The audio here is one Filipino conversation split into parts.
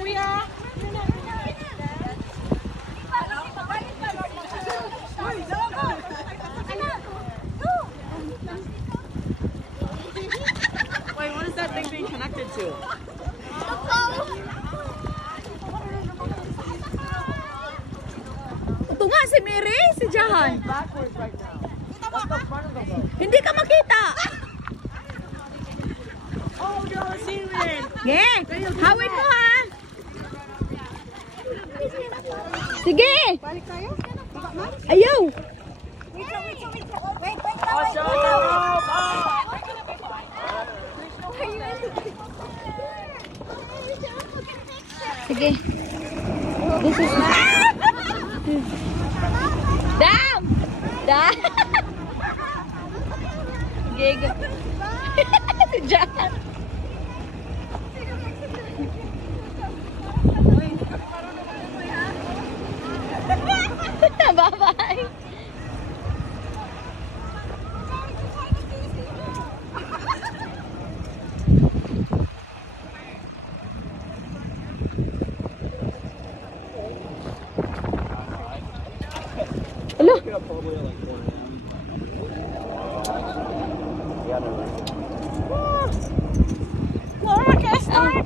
kuya. Wait, what is that thing being connected to? Ito nga si Mary, si Jahan. Backwards right now. That's the front of the boat. Hindi ka makita. Oh, you're on the seaweed. Sige, hawin mo ha. Sige. Balik tayo? Ayaw. Wait. Oh, show the rope. Oh. Sige. This is Dam! Dam! Sige. Si Jahan. Bye-bye. Hello.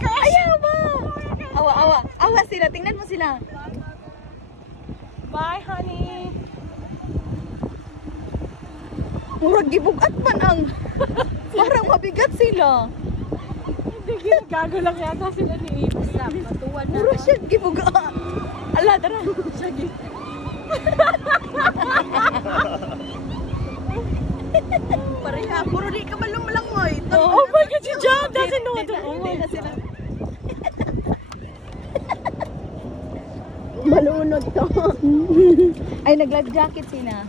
Ayaw ba? Awa sila. Tingnan mo sila. Bye, honey. Murag gibugat man ang parang mabigat sila. Hindi, gago lang yata sila ni Abe. Matuwan na. Murag siya gibugat. Ala, tara. Siya Pareha, puro di ka malumlangoy. Oh my God, si John doesn't know what to do. Malunod to. Ay, nag-life jacket sila.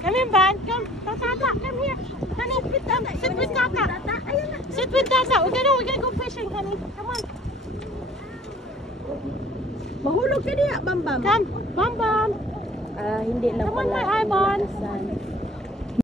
Come in, Ban. Come. Tata, come here. Honey, sit with Tata. Sit with Tata. We're gonna go fishing, honey. Come on. Mahulog ka niya, Bam Bam. Come. Bam Bam. Hindi lang Come on, my eye, Bon.